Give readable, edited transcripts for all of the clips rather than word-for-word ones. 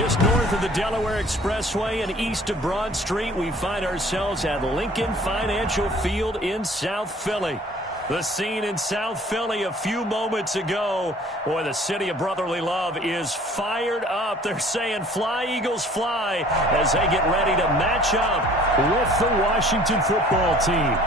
Just north of the Delaware Expressway and east of Broad Street, we find ourselves at Lincoln Financial Field in South Philly. The scene in South Philly a few moments ago. Boy, the city of brotherly love is fired up. They're saying, "Fly, Eagles, fly," as they get ready to match up with the Washington football team.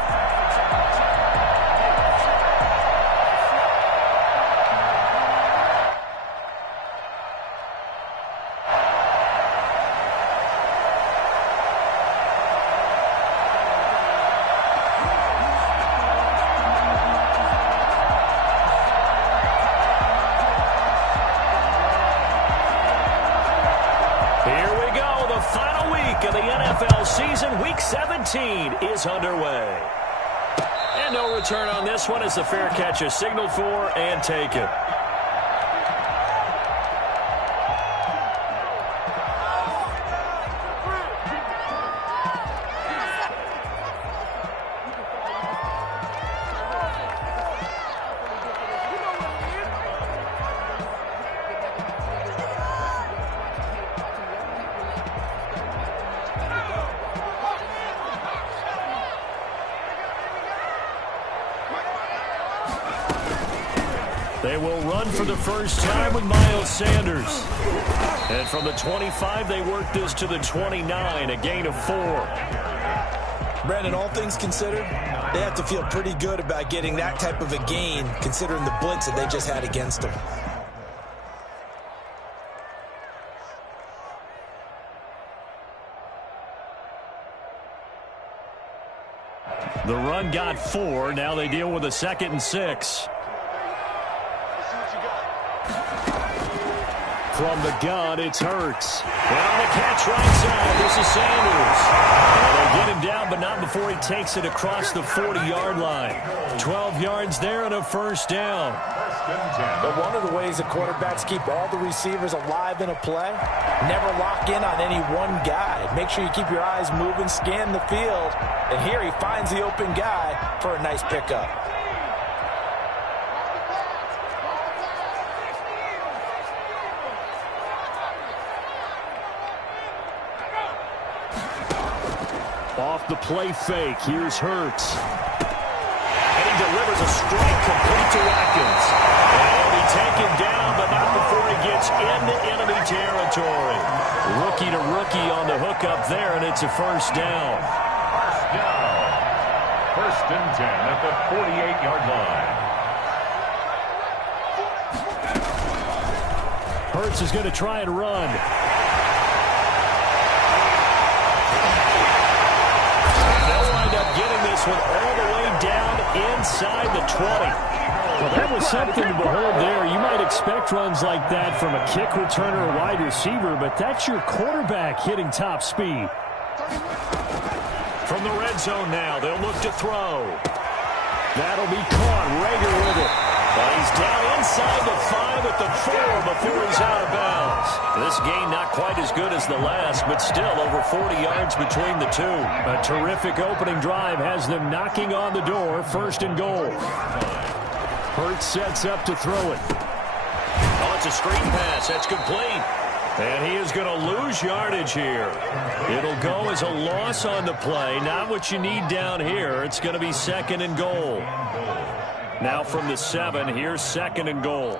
Season Week 17 is underway. And no return on this one as the fair catch is signaled for and taken. They will run for the first time with Miles Sanders. And from the 25, they work this to the 29, a gain of 4. Brandon, all things considered, they have to feel pretty good about getting that type of a gain, considering the blitz that they just had against them. The run got 4. Now they deal with a 2nd and 6. From the gun, it's Hurts. And on the catch right side, this is Sanders. And they get him down, but not before he takes it across the 40-yard line. 12 yards there and a first down. But one of the ways the quarterbacks keep all the receivers alive in a play, never lock in on any one guy. Make sure you keep your eyes moving, scan the field. And here he finds the open guy for a nice pickup. Off the play fake, here's Hurts. And he delivers a strike complete to Watkins. And he'll be taken down, but not before he gets into enemy territory. Rookie to rookie on the hook up there, and it's a first down. First and 10 at the 48-yard line. Hurts is going to try and run. Getting this one all the way down inside the 20. Well, that was something to behold there. You might expect runs like that from a kick returner or wide receiver, but that's your quarterback hitting top speed. From the red zone now, they'll look to throw. That'll be caught. Rager with it. He's down inside the 5 at the 4 before he's out of bounds. This gain not quite as good as the last, but still over 40 yards between the two. A terrific opening drive has them knocking on the door. First and goal. Hurts sets up to throw it. Oh, it's a screen pass. That's complete. And he is going to lose yardage here. It'll go as a loss on the play. Not what you need down here. It's going to be 2nd and goal. Now from the 7, here's 2nd and goal.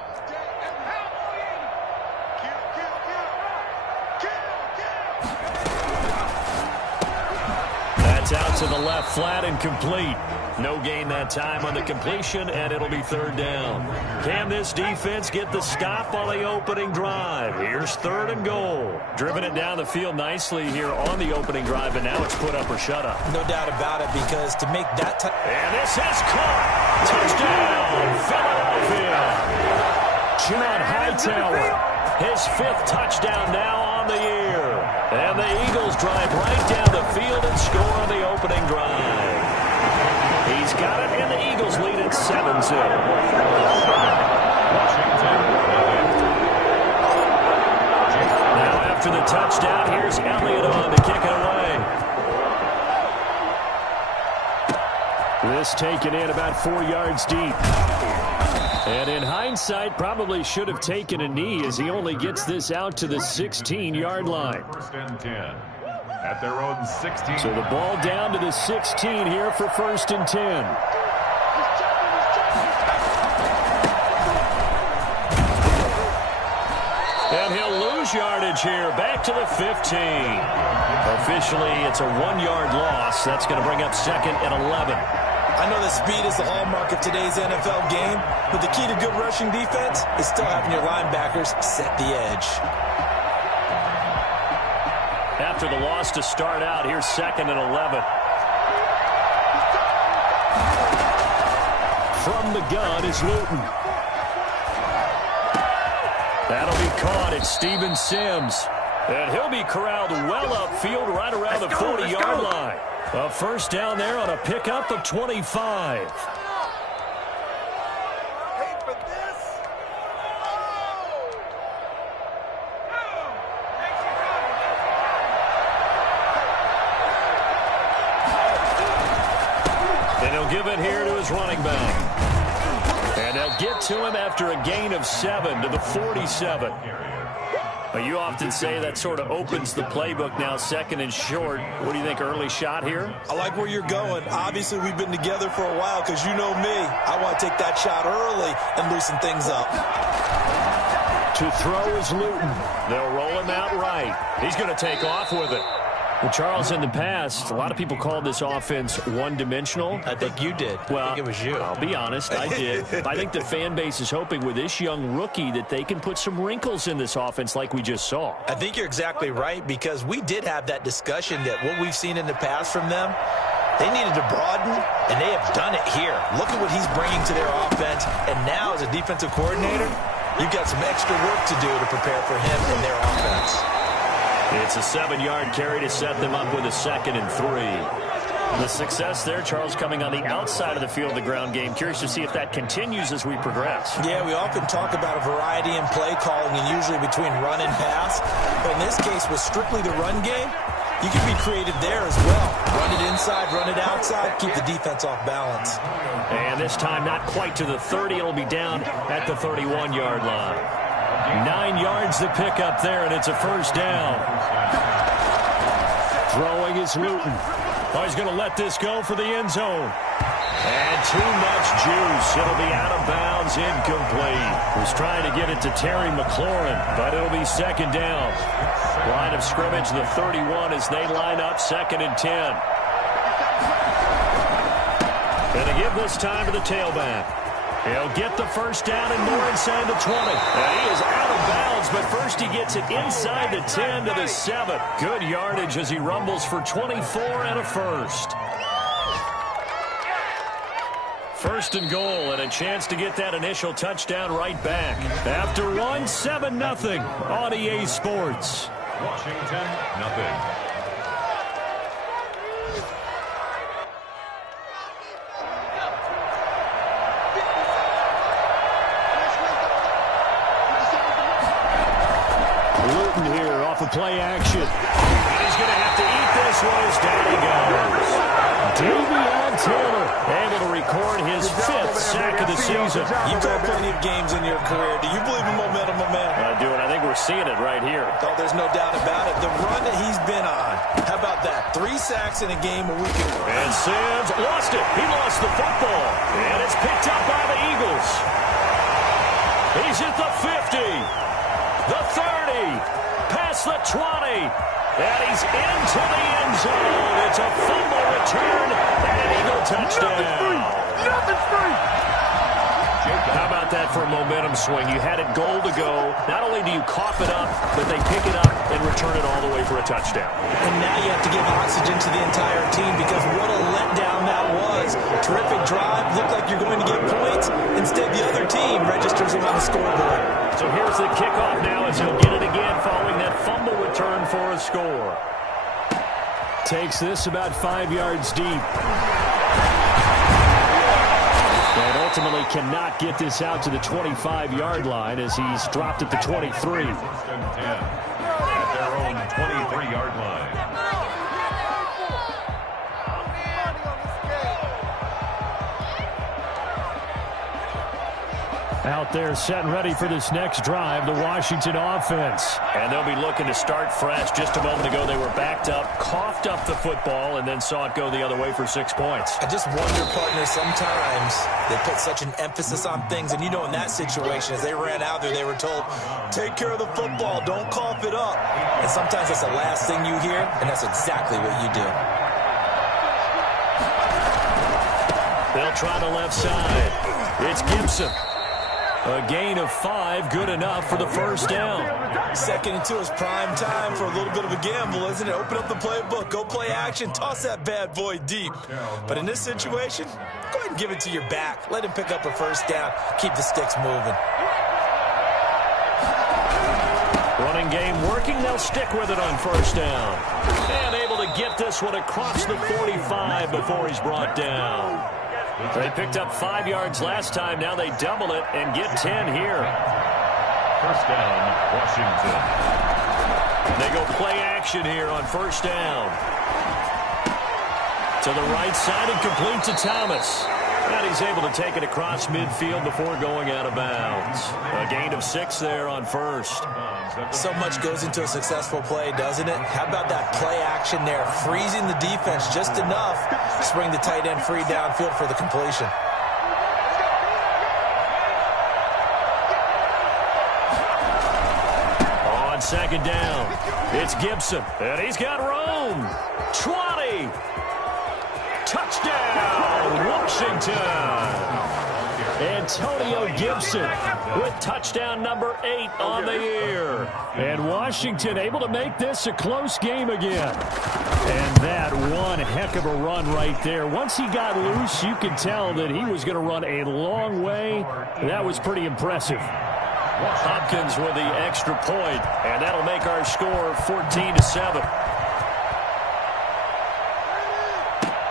That's out to the left flat and complete. No gain that time on the completion, and it'll be 3rd down. Can this defense get the stop on the opening drive? Here's 3rd and goal. Driven it down the field nicely here on the opening drive, and now it's put up or shut up. No doubt about it, because to make that type... And this is caught. Touchdown, Philadelphia. John Hightower, his 5th touchdown now on the year. And the Eagles drive right down the field and score on the opening drive. He's got it, and the Eagles lead at 7-0. Now after the touchdown, here's Elliott on to kick it away. This taken in about 4 yards deep. And in hindsight, probably should have taken a knee as he only gets this out to the 16-yard line. First and 10 at their own 16. So the ball down to the 16 here for first and 10. And he'll lose yardage here, back to the 15. Officially, it's a 1-yard loss. That's going to bring up second and 11. I know that speed is the hallmark of today's NFL game, but the key to good rushing defense is still having your linebackers set the edge. After the loss to start out, here's second and 11. From the gun is Luton. That'll be caught. It's Steven Sims. And he'll be corralled well upfield right around the 40-yard line. A first down there on a pickup of 25. And he'll give it here to his running back. And they'll get to him after a gain of 7 to the 47. You often say that sort of opens the playbook now, second and short. What do you think, early shot here? I like where you're going. Obviously, we've been together for a while because you know me. I want to take that shot early and loosen things up. To throw is Luton. They'll roll him out right. He's going to take off with it. Well, Charles, in the past, a lot of people called this offense one-dimensional. I think you did. Well, I think it was you. I'll be honest, I did. I think the fan base is hoping with this young rookie that they can put some wrinkles in this offense like we just saw. I think you're exactly right because we did have that discussion that what we've seen in the past from them, they needed to broaden, and they have done it here. Look at what he's bringing to their offense, and now as a defensive coordinator, you've got some extra work to do to prepare for him and their offense. It's a 7-yard carry to set them up with a second and 3. The success there, Charles, coming on the outside of the field, the ground game. Curious to see if that continues as we progress. Yeah, we often talk about a variety in play calling and usually between run and pass. But in this case, with strictly the run game, you can be creative there as well. Run it inside, run it outside, keep the defense off balance. And this time not quite to the 30. It'll be down at the 31-yard line. 9 yards to pick up there, and it's a first down. Throwing is Luton. Oh, he's going to let this go for the end zone. And too much juice. It'll be out of bounds, incomplete. Was trying to get it to Terry McLaurin, but it'll be second down. Line of scrimmage, the 31 as they line up, second and 10. And to give this time to the tailback. He'll get the first down and more inside the 20. And he is out of bounds, but first he gets it inside the 10 to the 7. Good yardage as he rumbles for 24 and a first. First and goal and a chance to get that initial touchdown right back. After one, 7-0 on EA Sports. Washington, nothing. Play action. He's going to have to eat this one as down he goes. Davion Taylor able to record his 5th sack of the season. You've got plenty of games in your career. Do you believe in momentum, my man? I do, and I think we're seeing it right here. Oh, there's no doubt about it. The run that he's been on. How about that? 3 sacks in a game a week ago. And Sims lost it. He lost the football. And it's picked up by the Eagles. He's at the 50. The 30. Past the 20, and he's into the end zone. It's a fumble return and an Eagle touchdown. Nothing free. How about that for a momentum swing? You had it goal to go. Not only do you cough it up, but they pick it up and return it all the way for a touchdown. And now you have to give oxygen to the entire team because what a letdown that was. Terrific drive. Looked like you're going to get points. Instead, the other team registers them on the scoreboard. So here's the kickoff now as he'll get it again following that fumble return for a score. Takes this about 5 yards deep. And ultimately cannot get this out to the 25-yard line as he's dropped at the 23. First and 10 at their own 23-yard line. Out there set and ready for this next drive, the Washington offense. And they'll be looking to start fresh. Just a moment ago, they were backed up, coughed up the football, and then saw it go the other way for 6 points. I just wonder, partner, sometimes they put such an emphasis on things. And, you know, in that situation, as they ran out there, they were told, take care of the football, don't cough it up. And sometimes that's the last thing you hear, and that's exactly what you do. They'll try the left side. It's Gibson. A gain of 5, good enough for the first down. 2nd and 2 is prime time for a little bit of a gamble, isn't it? Open up the playbook, go play action, toss that bad boy deep. But in this situation, go ahead and give it to your back. Let him pick up a first down. Keep the sticks moving. Running game working. They'll stick with it on first down. And able to get this one across the 45 before he's brought down. They picked up 5 yards last time. Now they double it and get 10 here. First down, Washington. They go play action here on first down. To the right side and complete to Thomas. And he's able to take it across midfield before going out of bounds. A gain of 6 there on first. So much goes into a successful play, doesn't it? How about that play action there? Freezing the defense just enough to bring the tight end free downfield for the completion. On second down, it's Gibson. And he's got room. 20. Touchdown, Washington. Antonio Gibson with touchdown number 8 on the year. And Washington able to make this a close game again. And that one heck of a run right there. Once he got loose, you could tell that he was going to run a long way. That was pretty impressive. Hopkins with the extra point, and that'll make our score 14-7.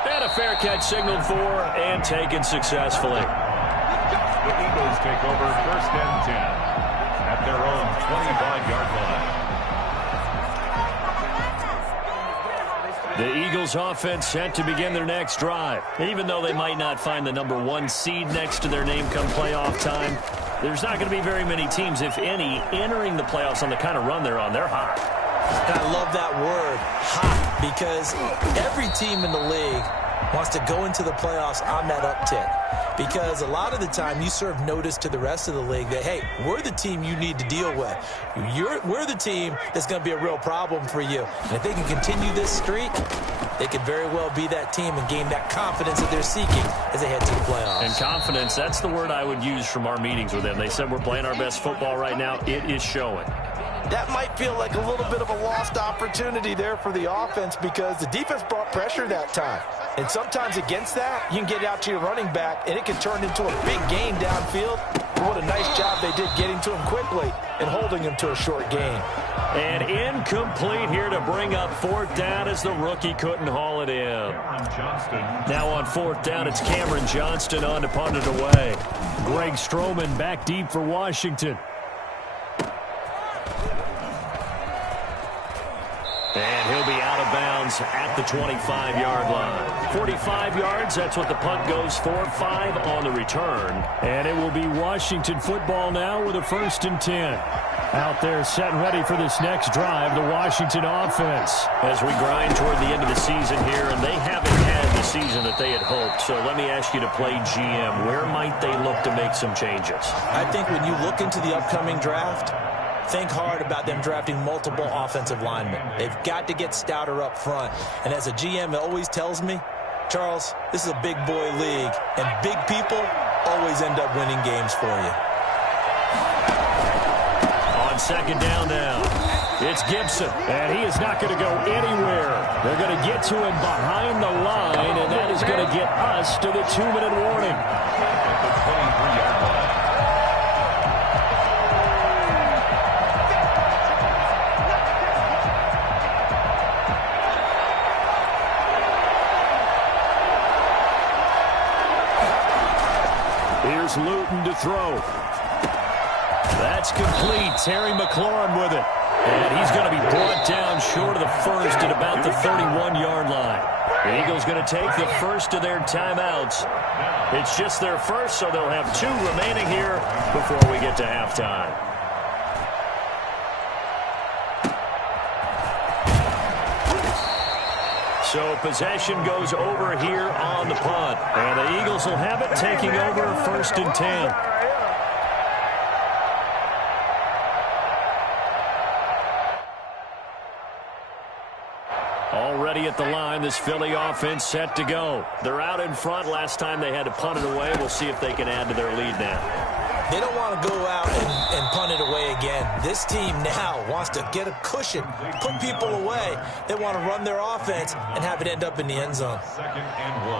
And a fair catch signaled for and taken successfully. The Eagles take over first and 10 at their own 25-yard line. The Eagles offense set to begin their next drive. Even though they might not find the number 1 seed next to their name come playoff time, there's not going to be very many teams, if any, entering the playoffs on the kind of run they're on. They're hot. And I love that word, hot, because every team in the league wants to go into the playoffs on that uptick. Because a lot of the time you serve notice to the rest of the league that, hey, we're the team you need to deal with. We're the team that's going to be a real problem for you. And if they can continue this streak, they could very well be that team and gain that confidence that they're seeking as they head to the playoffs. And confidence, that's the word I would use from our meetings with them. They said we're playing our best football right now. It is showing. That might feel like a little bit of a lost opportunity there for the offense because the defense brought pressure that time. And sometimes against that, you can get out to your running back, and it can turn into a big gain downfield. What a nice job they did getting to him quickly and holding him to a short gain. And incomplete here to bring up 4th down as the rookie couldn't haul it in. Now on 4th down, it's Cameron Johnston on to punt it away. Greg Stroman back deep for Washington. And he'll be out of bounds at the 25-yard line. 45 yards, that's what the punt goes for. 5 on the return. And it will be Washington football now with a 1st and 10. Out there set and ready for this next drive, the Washington offense. As we grind toward the end of the season here, and they haven't had the season that they had hoped. So let me ask you to play GM. Where might they look to make some changes? I think when you look into the upcoming draft, think hard about them drafting multiple offensive linemen. They've got to get stouter up front. And as a GM, it always tells me, Charles, this is a big boy league, and big people always end up winning games for you. On second down now, it's Gibson, and he is not going to go anywhere. They're going to get to him behind the line, and that is going to get us to the 2-minute warning. At the 23-yard line. Here's Luton to throw. That's complete. Terry McLaurin with it. And he's going to be brought down short of the first at about the 31-yard line. The Eagles going to take the first of their timeouts. It's just their first, so they'll have 2 remaining here before we get to halftime. So possession goes over here on the punt. And the Eagles will have it, taking over 1st and 10. Already at the line, this Philly offense set to go. They're out in front. Last time they had to punt it away. We'll see if they can add to their lead now. They don't want to go out and punt it away again. This team now wants to get a cushion, put people away. They want to run their offense and have it end up in the end zone. 2nd and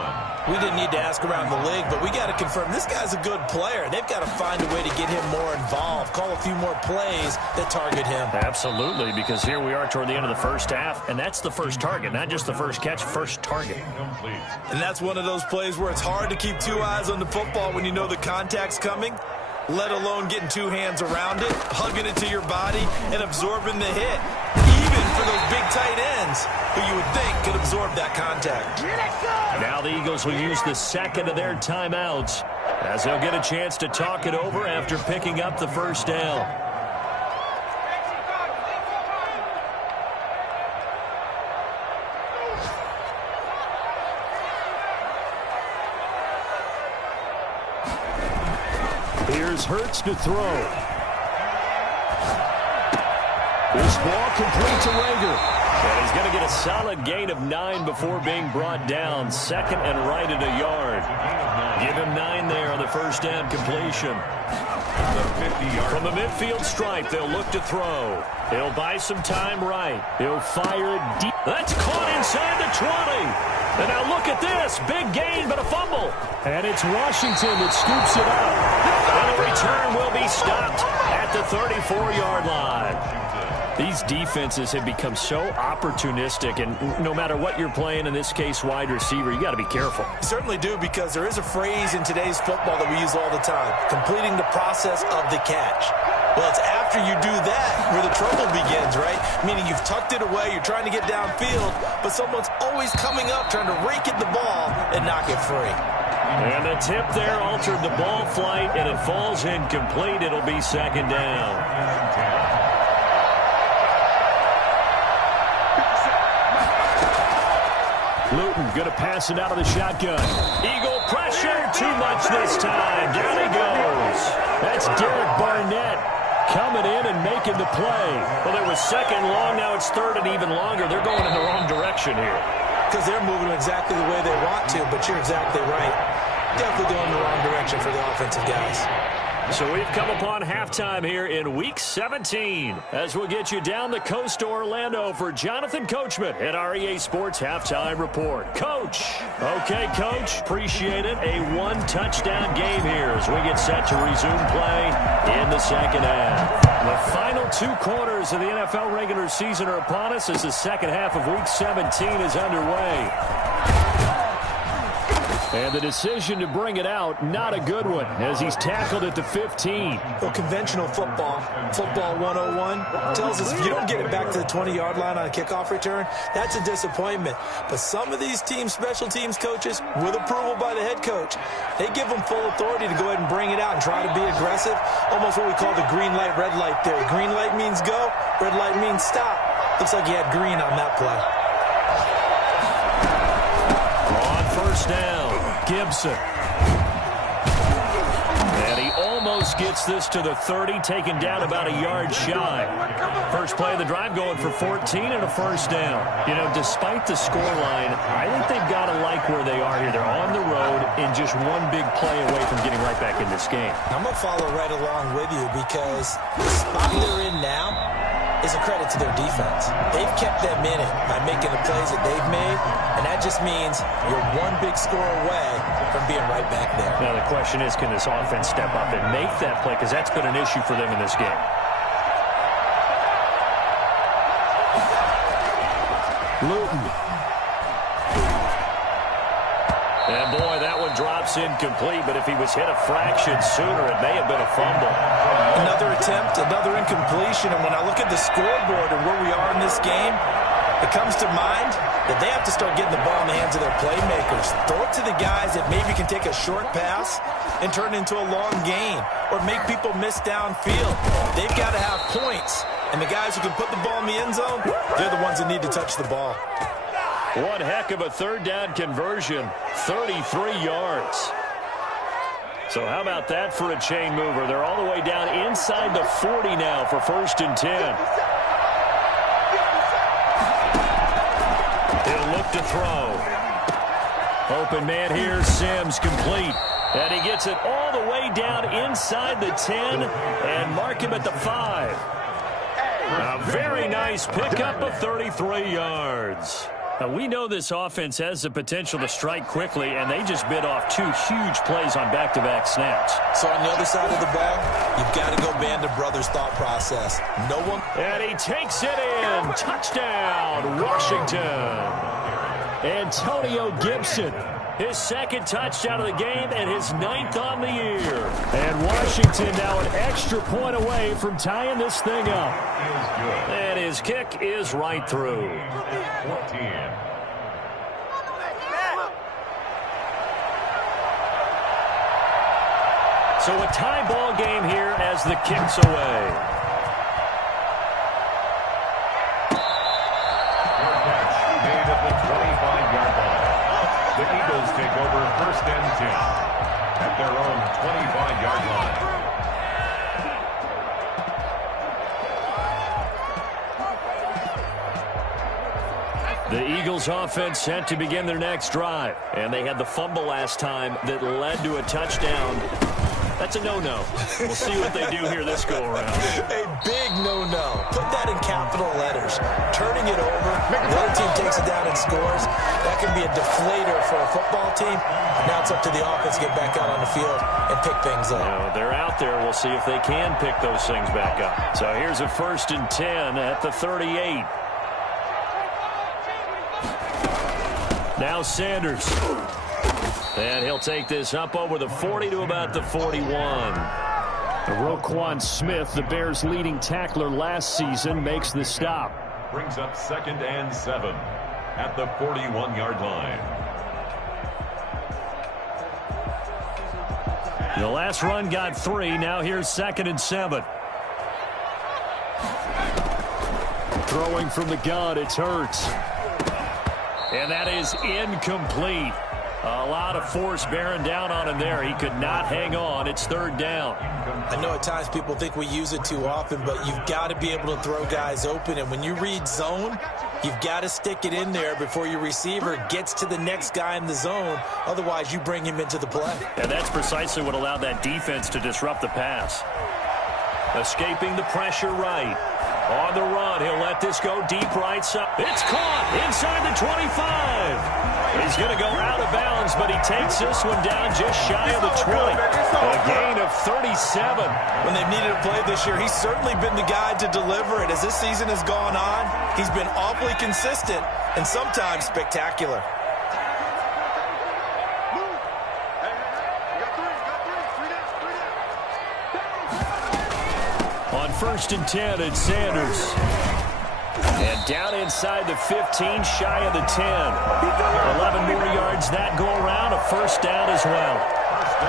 1. We didn't need to ask around the league, but we got to confirm this guy's a good player. They've got to find a way to get him more involved, call a few more plays that target him. Absolutely, because here we are toward the end of the first half, and that's the first target, not just the first catch, first target. And that's one of those plays where it's hard to keep 2 eyes on the football when you know the contact's coming, let alone getting 2 hands around it, hugging it to your body, and absorbing the hit. Even for those big tight ends who you would think could absorb that contact. Now the Eagles will use the second of their timeouts as they'll get a chance to talk it over after picking up the first down. Here's Hurts to throw. This ball complete to Rager. And he's going to get a solid gain of 9 before being brought down. 2nd and right at a yard. Give him 9 there on the first down completion. From the midfield stripe, they'll look to throw. He'll buy some time right. He'll fire it deep. That's caught inside the 20. And now look at this. Big gain, but a fumble. And it's Washington that scoops it up. And the return will be stopped at the 34-yard line. These defenses have become so opportunistic, and no matter what you're playing, in this case, wide receiver, you got to be careful. You certainly do, because there is a phrase in today's football that we use all the time, completing the process of the catch. Well, it's after you do that where the trouble begins, right? Meaning you've tucked it away, you're trying to get downfield, but someone's always coming up trying to rake at the ball and knock it free. And the tip there altered the ball flight, and it falls incomplete. It'll be 2nd down. Luton going to pass it out of the shotgun. Eagle pressure, too much this time. Down he goes. That's Derek Barnett coming in and making the play. Well, it was 2nd long, now it's 3rd and even longer. They're going in the wrong direction here. Because they're moving exactly the way they want to, but you're exactly right. Definitely going in the wrong direction for the offensive guys. So we've come upon halftime here in Week 17 as we'll get you down the coast to Orlando for Jonathan Coachman at our EA Sports Halftime Report. Coach. Okay, Coach. Appreciate it. A 1-touchdown game here as we get set to resume play in the second half. The final 2 quarters of the NFL regular season are upon us as the second half of Week 17 is underway. And the decision to bring it out, not a good one, as he's tackled at the 15. Well, conventional football 101, tells us if you don't get it back to the 20-yard line on a kickoff return, that's a disappointment. But some of these teams, special teams coaches, with approval by the head coach, they give them full authority to go ahead and bring it out and try to be aggressive, almost what we call the green light, red light theory. Green light means go, red light means stop. Looks like he had green on that play. On first down. Gibson. And he almost gets this to the 30, taken down about a yard shy. First play of the drive going for 14 and a first down. You know, despite the scoreline, I think they've got to like where they are here. They're on the road and just one big play away from getting right back in this game. I'm going to follow right along with you because the spot they're in now is a credit to their defense. They've kept them in it by making the plays that they've made, and that just means you're one big score away from being right back there. Now the question is, can this offense step up and make that play? Because that's been an issue for them in this game. Luton. And boy, that one drops incomplete, but if he was hit a fraction sooner, it may have been a fumble. Another attempt, another incompletion, and when I look at the scoreboard and where we are in this game, It comes to mind that they have to start getting the ball in the hands of their playmakers. Throw it to the guys that maybe can take a short pass and turn it into a long gain or make people miss downfield. They've got to have points. And the guys who can put the ball in the end zone, they're the ones that need to touch the ball. One heck of a third down conversion, 33 yards. So how about that for a chain mover? They're all the way down inside the 40 now for 1st and 10. He'll look to throw. Open man here, Sims complete. And he gets it all the way down inside the 10 and mark him at the 5. A very nice pickup of 33 yards. Now, we know this offense has the potential to strike quickly, and they just bit off 2 huge plays on back-to-back snaps. So on the other side of the ball, you've got to go Band of Brothers thought process. No one. And he takes it in. Touchdown, Washington. Antonio Gibson. His 2nd touchdown of the game and his 9th on the year. And Washington now an extra point away from tying this thing up. And his kick is right through. 14. So a tie ball game here as the kick's away. Made at the 25-yard line. The Eagles take over 1st and 10 at their own 25-yard line. The Eagles offense set to begin their next drive. And they had the fumble last time that led to a touchdown. That's a no-no. We'll see what they do here this go-around. A big no-no. Put that in capital letters. Turning it over, the other team takes it down and scores. That can be a deflator for a football team. Now it's up to the offense to get back out on the field and pick things up. They're out there. We'll see if they can pick those things back up. So here's a 1st and 10 at the 38. Now Sanders. And he'll take this up over the 40 to about the 41. Roquan Smith, the Bears' leading tackler last season, makes the stop. Brings up 2nd and 7 at the 41-yard line. The last run got 3. Now here's 2nd and 7. Throwing from the gun, it's Hurts. And that is incomplete. A lot of force bearing down on him there. He could not hang on. It's 3rd down. I know at times people think we use it too often, but you've got to be able to throw guys open. And when you read zone, you've got to stick it in there before your receiver gets to the next guy in the zone. Otherwise, you bring him into the play. And that's precisely what allowed that defense to disrupt the pass. Escaping the pressure right. On the run, he'll let this go deep right side. It's caught inside the 25. He's going to go out of bounds, but he takes this one down just shy of the 20. A gain of 37. When they've needed a play this year, he's certainly been the guy to deliver it. As this season has gone on, he's been awfully consistent and sometimes spectacular. On 1st and 10, it's Sanders. And down inside the 15, shy of the 10. 11 more yards that go around, a 1st down as well.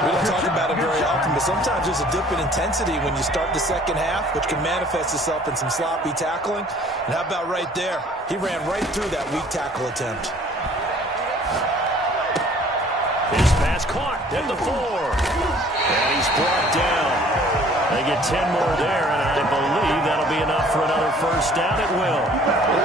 We don't talk about it very often, but sometimes there's a dip in intensity when you start the second half, which can manifest itself in some sloppy tackling. And how about right there? He ran right through that weak tackle attempt. His pass caught at the 4. And he's brought down. They get 10 more there, and I believe that'll be enough for another 1st down. It will.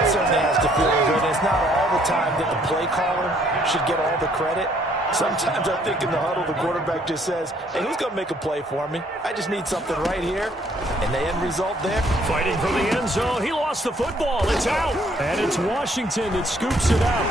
It certainly has to feel good. It's not all the time that the play caller should get all the credit. Sometimes I think in the huddle, the quarterback just says, hey, who's going to make a play for me? I just need something right here. And the end result there. Fighting for the end zone. He lost the football. It's out. And it's Washington that scoops it up.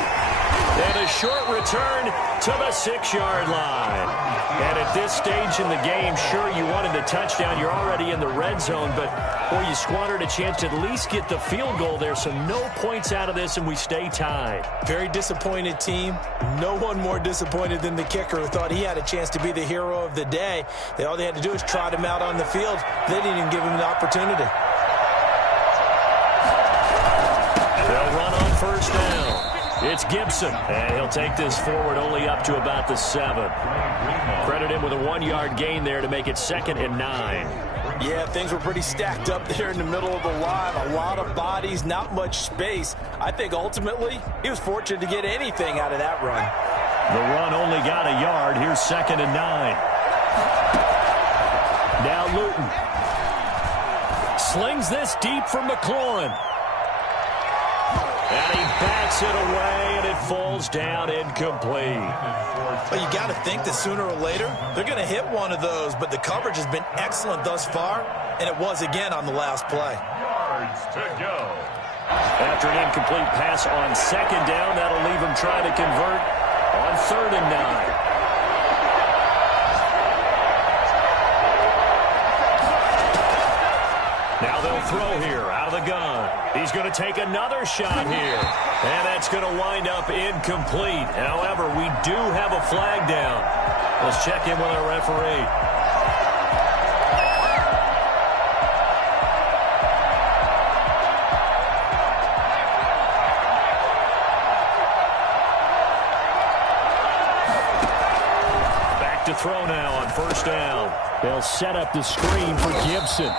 And a short return to the 6-yard line. And at this stage in the game, sure, you wanted the touchdown. You're already in the red zone, but, boy, you squandered a chance to at least get the field goal there, so no points out of this, and we stay tied. Very disappointed team. No one more disappointed than the kicker who thought he had a chance to be the hero of the day. All they had to do was trot him out on the field. They didn't even give him the opportunity. They'll run on first down. It's Gibson, and he'll take this forward only up to about the 7. Credit him with a 1-yard gain there to make it 2nd and 9. Yeah, things were pretty stacked up there in the middle of the line. A lot of bodies, not much space. I think ultimately he was fortunate to get anything out of that run. The run only got a yard. Here's 2nd and 9. Now Luton slings this deep from McLaurin. And he backs it away, and it falls down incomplete. Well, you got to think that sooner or later they're going to hit one of those, but the coverage has been excellent thus far, and it was again on the last play. Yards to go. After an incomplete pass on 2nd down, that'll leave him trying to convert on 3rd and 9. Now they'll throw here out of the gun. He's going to take another shot here. And that's going to wind up incomplete. However, we do have a flag down. Let's check in with our referee. Back to throw now on 1st down. They'll set up the screen for Gibson.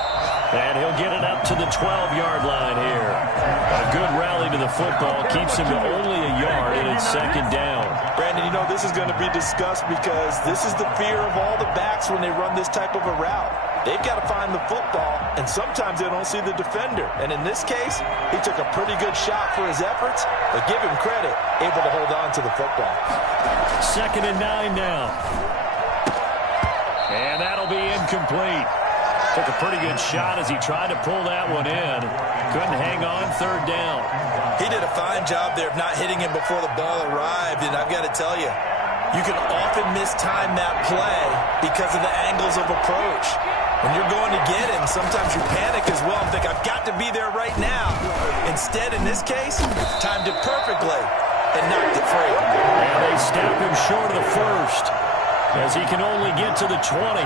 And he'll get it up to the 12-yard line here. A good rally to the football keeps him to only a yard, and it's 2nd down. Brandon, you know this is going to be discussed because this is the fear of all the backs when they run this type of a route. They've got to find the football, and sometimes they don't see the defender. And in this case, he took a pretty good shot for his efforts, but give him credit, able to hold on to the football. 2nd and 9 now. And that'll be incomplete. Took a pretty good shot as he tried to pull that one in. Couldn't hang on 3rd down. He did a fine job there of not hitting him before the ball arrived, and I've got to tell you, you can often mistime that play because of the angles of approach. When you're going to get him, sometimes you panic as well and think, I've got to be there right now. Instead, in this case, timed it perfectly and knocked it free. And they snap him short of the 1st as he can only get to the 20.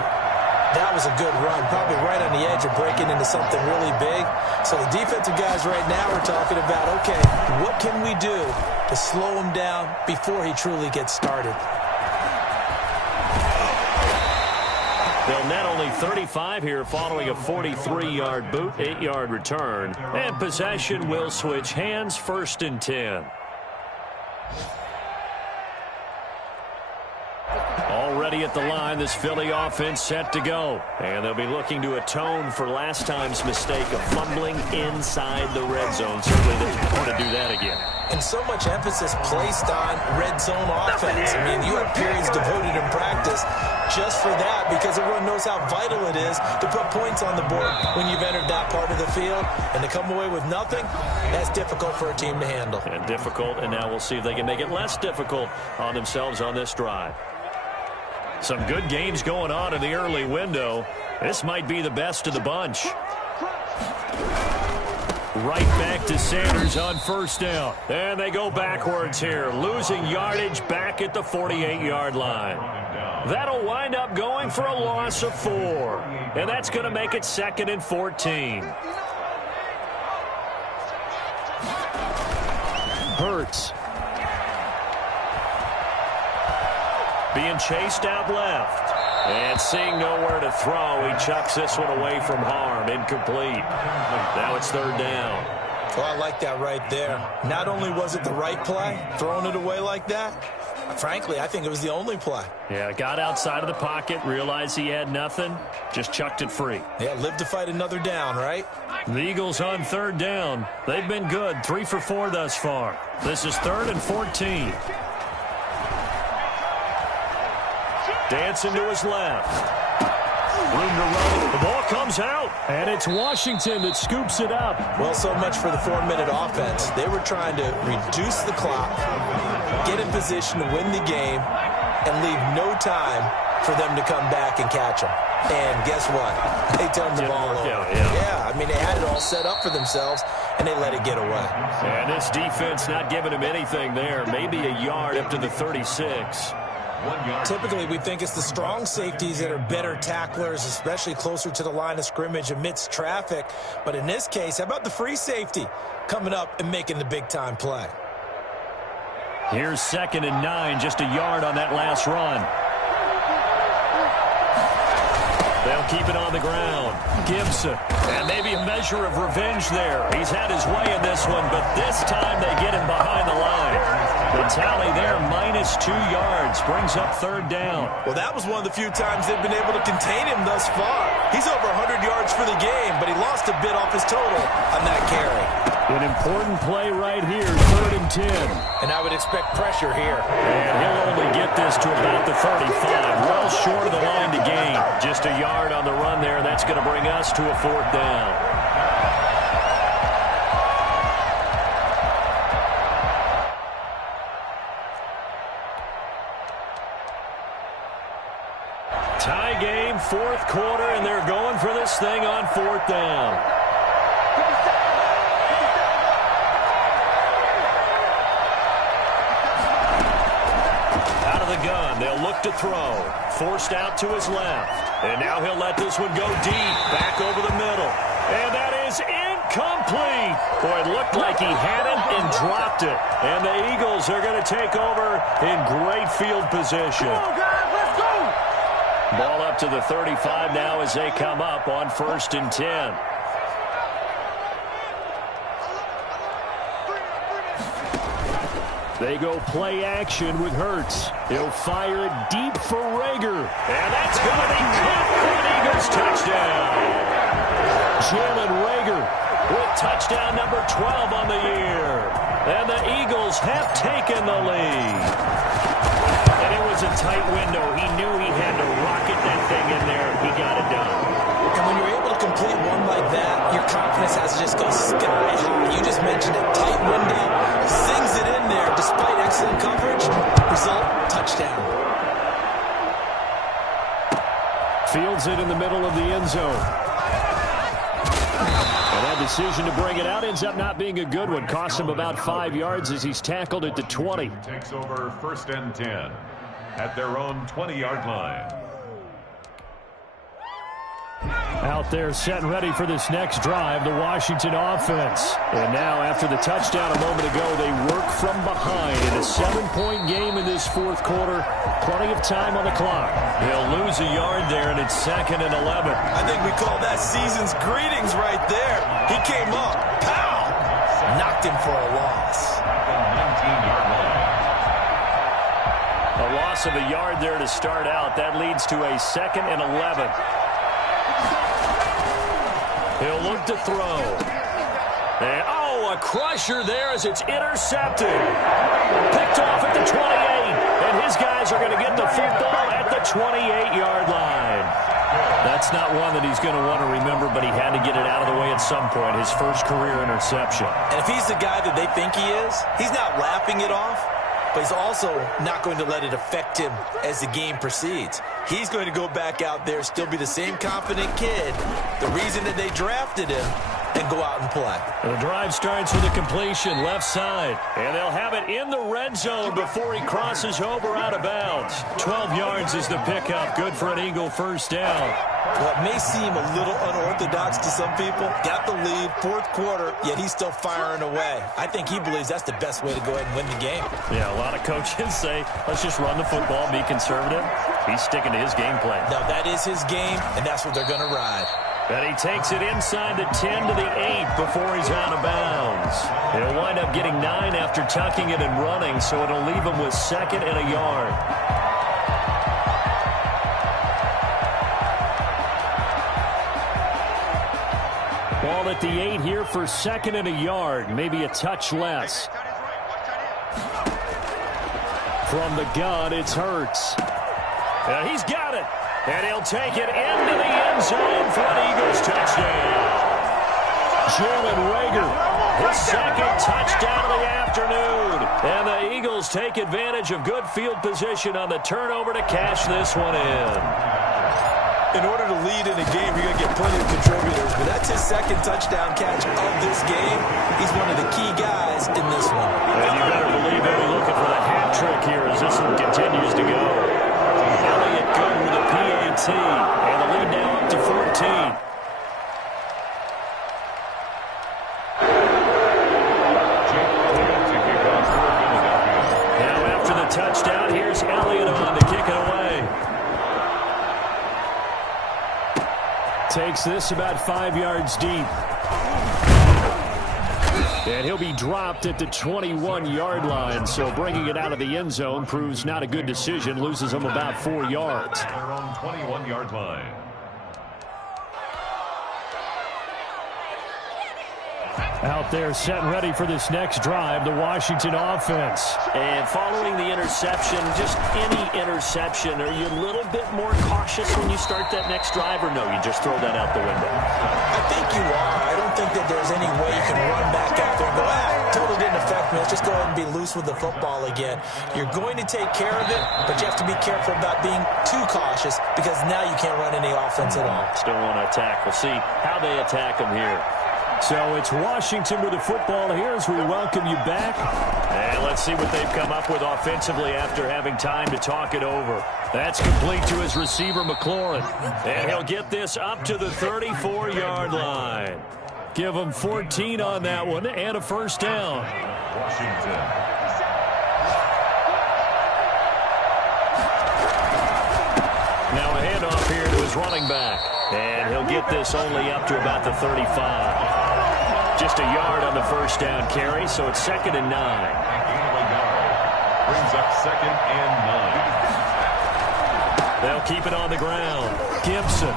That was a good run, probably right on the edge of breaking into something really big. So the defensive guys right now are talking about, okay, what can we do to slow him down before he truly gets started? They'll net only 35 here following a 43-yard boot, 8-yard return. And possession will switch hands, 1st and 10. Already at the line, this Philly offense set to go. And they'll be looking to atone for last time's mistake of fumbling inside the red zone. Certainly they want to do that again. And so much emphasis placed on red zone offense. I mean, you have periods devoted in practice just for that because everyone knows how vital it is to put points on the board when you've entered that part of the field. And to come away with nothing, that's difficult for a team to handle. And difficult, and now we'll see if they can make it less difficult on themselves on this drive. Some good games going on in the early window. This might be the best of the bunch. Right back to Sanders on 1st down. And they go backwards here, losing yardage back at the 48-yard line. That'll wind up going for a loss of 4. And that's going to make it 2nd and 14. Hurts. Being chased out left. And seeing nowhere to throw, he chucks this one away from harm. Incomplete. Now it's 3rd down. Well, I like that right there. Not only was it the right play, throwing it away like that, frankly, I think it was the only play. Yeah, got outside of the pocket, realized he had nothing, just chucked it free. Yeah, live to fight another down, right? The Eagles on 3rd down. They've been good, 3 for 4 thus far. This is 3rd and 14. Dancing to his left. Room to run. The ball comes out, and it's Washington that scoops it up. Well, so much for the 4-minute offense. They were trying to reduce the clock, get in position to win the game, and leave no time for them to come back and catch them. And guess what? They turned the ball over. Yeah, I mean, they had it all set up for themselves, and they let it get away. And this defense not giving them anything there. Maybe a yard up to the 36. 1 yard. Typically, we think it's the strong safeties that are better tacklers, especially closer to the line of scrimmage amidst traffic. But in this case, how about the free safety coming up and making the big-time play? Here's 2nd and 9, just a yard on that last run. They'll keep it on the ground. Gibson. And maybe a measure of revenge there. He's had his way in this one, but this time they get him behind the line. The tally there, -2 yards, brings up 3rd down. Well, that was one of the few times they've been able to contain him thus far. He's over 100 yards for the game, but he lost a bit off his total on that carry. An important play right here, 3rd and 10. And I would expect pressure here. And he'll only get this to about the 35. Well short of the line to gain. Just a yard on the run there. That's going to bring us to a 4th down. Tie game, 4th quarter, and they're going for this thing on 4th down. Gun. They'll look to throw. Forced out to his left. And now he'll let this one go deep. Back over the middle. And that is incomplete. Boy, it looked like he had it and dropped it. And the Eagles are going to take over in great field position. Come on, guys, let's go. Ball up to the 35 now as they come up on 1st and 10. They go play action with Hurts. He'll fire it deep for Rager. And that's going to be caught for an Eagles touchdown. Jalen Rager with touchdown number 12 on the year. And the Eagles have taken the lead. And it was a tight window. He knew he had to rocket that thing in there. He got it done. And when you're able to complete one like that, your confidence has to just go sky high. You just mentioned it. Tight window. Sings it in there despite excellent coverage. Result, touchdown. Fields it in the middle of the end zone. And that decision to bring it out ends up not being a good one. Costs him about 5 yards as he's tackled at the 20. Takes over 1st and 10 at their own 20-yard line. Out there set and ready for this next drive, the Washington offense. And now after the touchdown a moment ago, they work from behind in a 7-point game in this 4th quarter. Plenty of time on the clock. They'll lose a yard there, and it's 2nd and 11. I think we call that season's greetings right there. He came up. Pow! Knocked him for a loss. 19-yard line. A loss of a yard there to start out. That leads to a 2nd and 11. He'll look to throw. And, a crusher there as it's intercepted. Picked off at the 28. And his guys are going to get the football at the 28-yard line. That's not one that he's going to want to remember, but he had to get it out of the way at some point. His first career interception. And if he's the guy that they think he is, he's not laughing it off, but he's also not going to let it affect him as the game proceeds. He's going to go back out there, still be the same confident kid, the reason that they drafted him, and go out and play. The drive starts with a completion left side, and they'll have it in the red zone before he crosses over out of bounds. 12 yards is the pickup, good for an Eagle first down. Well, it may seem a little unorthodox to some people. Got the lead, 4th quarter, yet he's still firing away. I think he believes that's the best way to go ahead and win the game. Yeah, a lot of coaches say, let's just run the football, be conservative. He's sticking to his game plan. Now, that is his game, and that's what they're going to ride. And he takes it inside the 10 to the 8 before he's out of bounds. He'll wind up getting 9 after tucking it and running, so it'll leave him with 2nd and a yard. Ball at the 8 here for 2nd and a yard, maybe a touch less. From the gun, it's Hurts. And he's got it. And he'll take it into the end zone for an Eagles touchdown. Jalen Rager, his 2nd touchdown of the afternoon. And the Eagles take advantage of good field position on the turnover to cash this one in. In order to lead in a game, you're going to get plenty of contributors, but that's his 2nd touchdown catch of this game. He's one of the key guys in this one. And you better believe they'll be looking for the hat trick here as this one continues to go. tee. And the lead now up to 14. Now after the touchdown, here's Elliott on to kick it away. Takes this about 5 yards deep. And he'll be dropped at the 21-yard line. So bringing it out of the end zone proves not a good decision. Loses him about 4 yards. Their own 21-yard line. Out there set and ready for this next drive, the Washington offense. And following the interception, just any interception, are you a little bit more cautious when you start that next drive, or no, you just throw that out the window? I think you are. I don't think that there's any way you can run back out there and go, totally didn't affect me. Let's just go ahead and be loose with the football again. You're going to take care of it, but you have to be careful about being too cautious because now you can't run any offense at all. Still want to attack. We'll see how they attack them here. So it's Washington with the football here as we welcome you back. And let's see what they've come up with offensively after having time to talk it over. That's complete to his receiver, McLaurin. And he'll get this up to the 34-yard line. Give him 14 on that one and a first down. Washington. Now a handoff here to his running back. And he'll get this only up to about the 35. Just a yard on the first down carry, so it's 2nd and 9. Brings up 2nd and 9. They'll keep it on the ground. Gibson.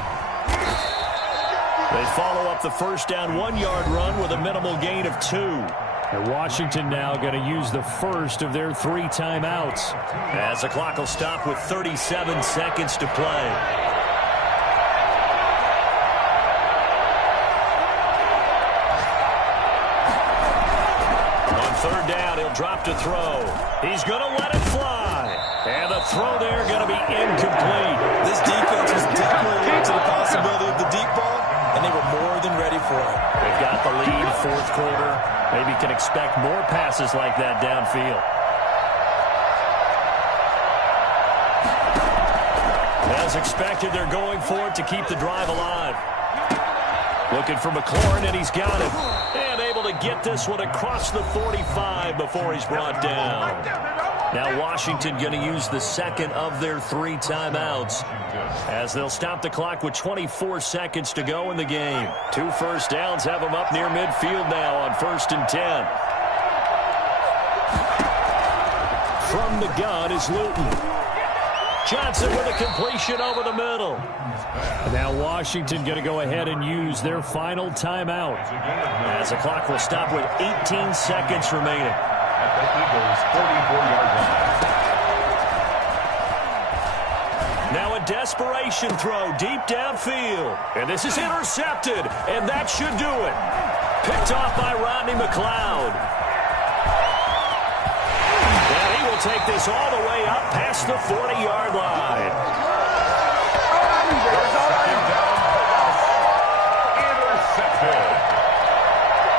They follow up the first down 1-yard run with a minimal gain of 2. And Washington now going to use the first of their 3 timeouts. As the clock will stop with 37 seconds to play. Third down, he'll drop to throw. He's going to let it fly. And the throw there going to be incomplete. This defense was definitely up to the possibility of the deep ball, and they were more than ready for it. They've got the lead, fourth quarter. Maybe can expect more passes like that downfield. As expected, they're going for it to keep the drive alive. Looking for McLaurin, and he's got him. And able to get this one across the 45 before he's brought down. Now Washington going to use the second of their 3 timeouts as they'll stop the clock with 24 seconds to go in the game. 2 first downs have them up near midfield now on 1st and 10. From the gun is Luton. Johnson with a completion over the middle. Now Washington going to go ahead and use their final timeout as the clock will stop with 18 seconds remaining. At the Eagles' 44-yard line. Now a desperation throw deep downfield. And this is intercepted, and that should do it. Picked off by Rodney McLeod. And he will take this all the way up past the 40-yard line. Intercepted.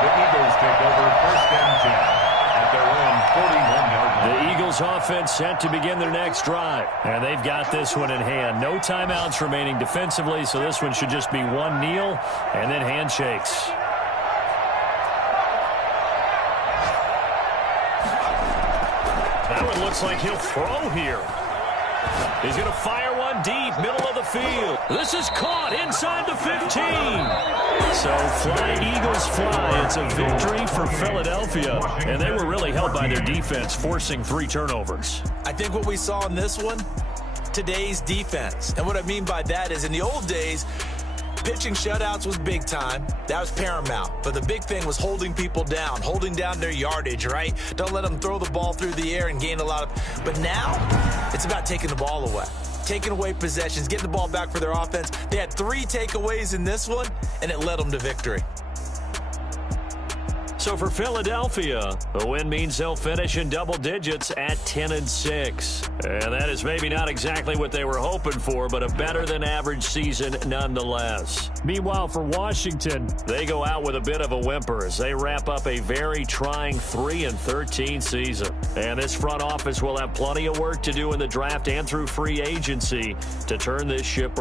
The Eagles take over 1st and 10 at their own 41-yard line. The Eagles offense set to begin their next drive. And they've got this one in hand. No timeouts remaining defensively, so this one should just be one kneel and then handshakes. Now it looks like he'll throw here. He's going to fire one deep, middle of the field. This is caught inside the 15. So fly, Eagles fly. It's a victory for Philadelphia. And they were really helped by their defense, forcing 3 turnovers. I think what we saw in this one, today's defense. And what I mean by that is in the old days, pitching shutouts was big time. That was paramount. But the big thing was holding people down, holding down their yardage, right? Don't let them throw the ball through the air and gain a lot of... But now, it's about taking the ball away. Taking away possessions, getting the ball back for their offense. They had 3 takeaways in this one, and it led them to victory. So for Philadelphia, the win means they'll finish in double digits at 10-6. And that is maybe not exactly what they were hoping for, but a better-than-average season nonetheless. Meanwhile, for Washington, they go out with a bit of a whimper as they wrap up a very trying 3-13 season. And this front office will have plenty of work to do in the draft and through free agency to turn this ship around.